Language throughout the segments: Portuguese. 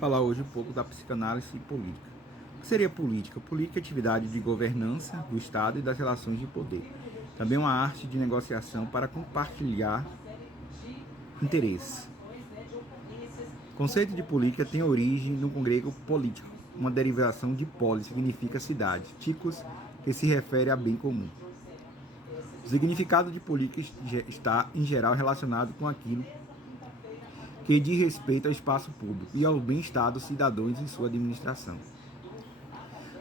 falar hoje um pouco da psicanálise e política. O que seria política? Política é atividade de governança do Estado e das relações de poder. Também uma arte de negociação para compartilhar interesses. O conceito de política tem origem no grego político, uma derivação de polis, significa cidade, ticos, que se refere a bem comum. O significado de política está, em geral, relacionado com aquilo que diz respeito ao espaço público e ao bem-estar dos cidadãos em sua administração.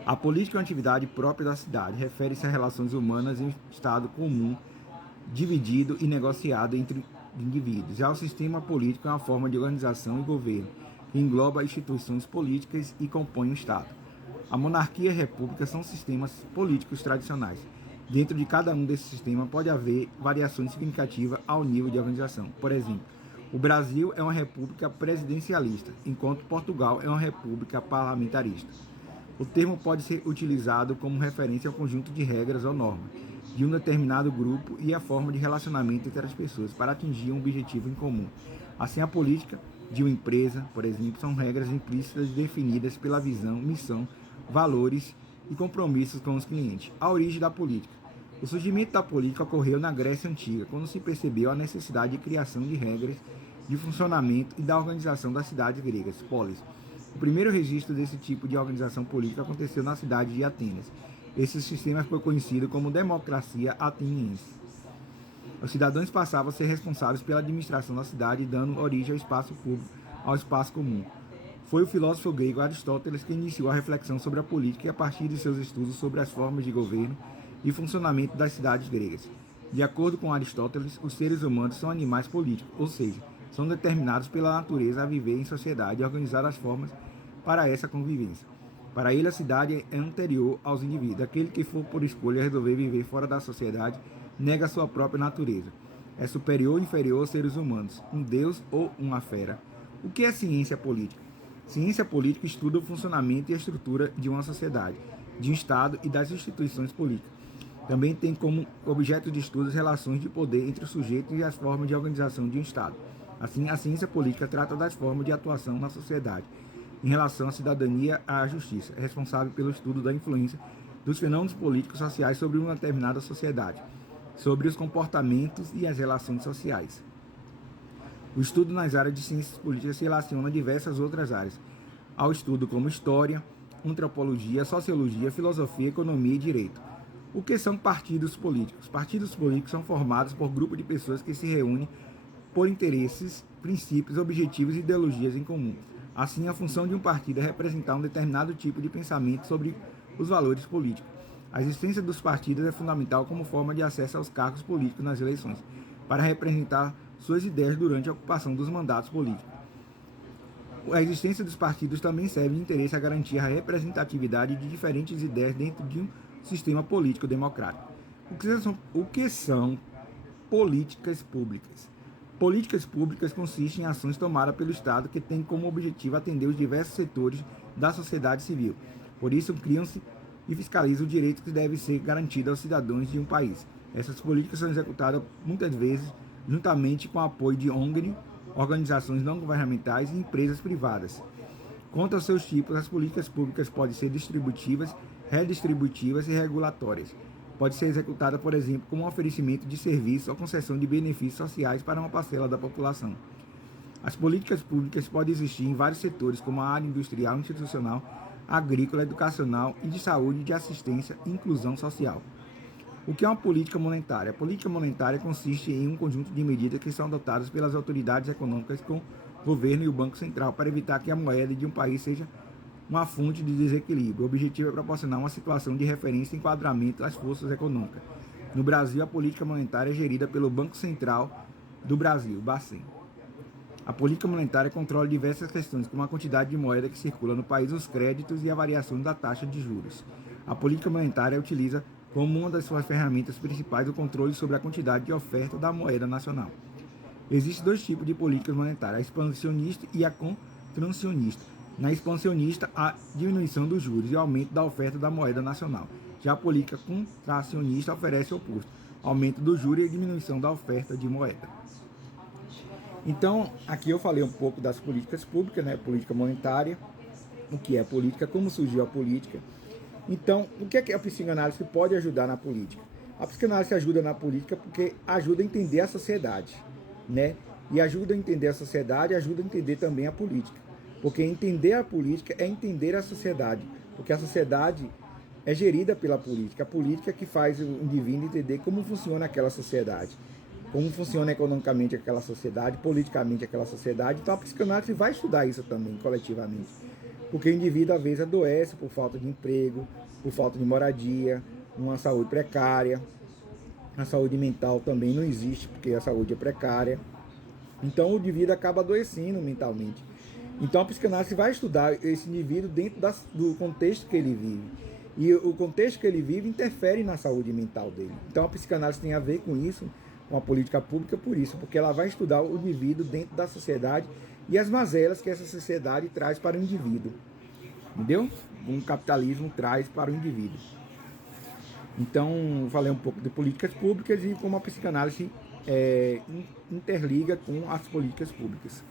A política é uma atividade própria da cidade, refere-se a relações humanas em um estado comum, dividido e negociado entre indivíduos. Já o sistema político é uma forma de organização e governo, que engloba instituições políticas e compõe o Estado. A monarquia e a república são sistemas políticos tradicionais. Dentro de cada um desses sistemas pode haver variações significativas ao nível de organização. Por exemplo, o Brasil é uma república presidencialista, enquanto Portugal é uma república parlamentarista. O termo pode ser utilizado como referência ao conjunto de regras ou normas de um determinado grupo e a forma de relacionamento entre as pessoas para atingir um objetivo em comum. Assim, a política de uma empresa, por exemplo, são regras implícitas definidas pela visão, missão, valores e compromissos com os clientes. A origem da política. O surgimento da política ocorreu na Grécia Antiga, quando se percebeu a necessidade de criação de regras de funcionamento e da organização das cidades gregas, polis. O primeiro registro desse tipo de organização política aconteceu na cidade de Atenas. Esse sistema foi conhecido como democracia ateniense. Os cidadãos passavam a ser responsáveis pela administração da cidade, dando origem ao espaço público, ao espaço comum. Foi o filósofo grego Aristóteles que iniciou a reflexão sobre a política e a partir de seus estudos sobre as formas de governo e funcionamento das cidades gregas. De acordo com Aristóteles, os seres humanos são animais políticos, ou seja, são determinados pela natureza a viver em sociedade e organizar as formas para essa convivência. Para ele, a cidade é anterior aos indivíduos. Aquele que for por escolha resolver viver fora da sociedade nega sua própria natureza. É superior ou inferior aos seres humanos, um deus ou uma fera. O que é ciência política? Ciência política estuda o funcionamento e a estrutura de uma sociedade, de um Estado e das instituições políticas. Também tem como objeto de estudo as relações de poder entre os sujeitos e as formas de organização de um Estado. Assim, a ciência política trata das formas de atuação na sociedade, em relação à cidadania e à justiça. É responsável pelo estudo da influência dos fenômenos políticos e sociais sobre uma determinada sociedade, sobre os comportamentos e as relações sociais. O estudo nas áreas de ciências políticas se relaciona a diversas outras áreas, ao estudo como história, antropologia, sociologia, filosofia, economia e direito. O que são partidos políticos? Partidos políticos são formados por grupos de pessoas que se reúnem por interesses, princípios, objetivos e ideologias em comum. Assim, a função de um partido é representar um determinado tipo de pensamento sobre os valores políticos. A existência dos partidos é fundamental como forma de acesso aos cargos políticos nas eleições, para representar suas ideias durante a ocupação dos mandatos políticos. A existência dos partidos também serve de interesse a garantir a representatividade de diferentes ideias dentro de um sistema político democrático. O que são políticas públicas? Políticas públicas consistem em ações tomadas pelo Estado que têm como objetivo atender os diversos setores da sociedade civil. Por isso, criam-se e fiscalizam os direitos que devem ser garantidos aos cidadãos de um país. Essas políticas são executadas muitas vezes juntamente com o apoio de ONG, organizações não governamentais e empresas privadas. Quanto aos seus tipos, as políticas públicas podem ser distributivas, redistributivas e regulatórias. Pode ser executada, por exemplo, como um oferecimento de serviços ou concessão de benefícios sociais para uma parcela da população. As políticas públicas podem existir em vários setores, como a área industrial, institucional, agrícola, educacional e de saúde, de assistência e inclusão social. O que é uma política monetária? A política monetária consiste em um conjunto de medidas que são adotadas pelas autoridades econômicas com o governo e o Banco Central para evitar que a moeda de um país seja uma fonte de desequilíbrio. O objetivo é proporcionar uma situação de referência e enquadramento às forças econômicas. No Brasil, a política monetária é gerida pelo Banco Central do Brasil, Bacen. A política monetária controla diversas questões, como a quantidade de moeda que circula no país, os créditos e a variação da taxa de juros. A política monetária utiliza como uma das suas ferramentas principais o controle sobre a quantidade de oferta da moeda nacional. Existem dois tipos de políticas monetárias, a expansionista e a contracionista. Na expansionista, a diminuição dos juros e o aumento da oferta da moeda nacional. Já a política contracionista oferece o oposto, aumento do juro e diminuição da oferta de moeda. Então, aqui eu falei um pouco das políticas públicas, né? Política monetária, o que é política, como surgiu a política. Então, o que é que a psicanálise pode ajudar na política? A psicanálise ajuda na política porque ajuda a entender a sociedade, né? E ajuda a entender a sociedade, ajuda a entender também a política. Porque entender a política é entender a sociedade, porque a sociedade é gerida pela política. A política que faz o indivíduo entender como funciona aquela sociedade, como funciona economicamente aquela sociedade, politicamente aquela sociedade. Então a psicanálise vai estudar isso também, coletivamente. Porque o indivíduo às vezes adoece por falta de emprego, por falta de moradia, uma saúde precária. A saúde mental também não existe, porque a saúde é precária. Então o indivíduo acaba adoecendo mentalmente. Então a psicanálise vai estudar esse indivíduo dentro do contexto que ele vive. E o contexto que ele vive interfere na saúde mental dele. Então a psicanálise tem a ver com isso, com a política pública, por isso, porque ela vai estudar o indivíduo dentro da sociedade e as mazelas que essa sociedade traz para o indivíduo. Entendeu? O capitalismo traz para o indivíduo. Então, falei um pouco de políticas públicas e como a psicanálise interliga com as políticas públicas.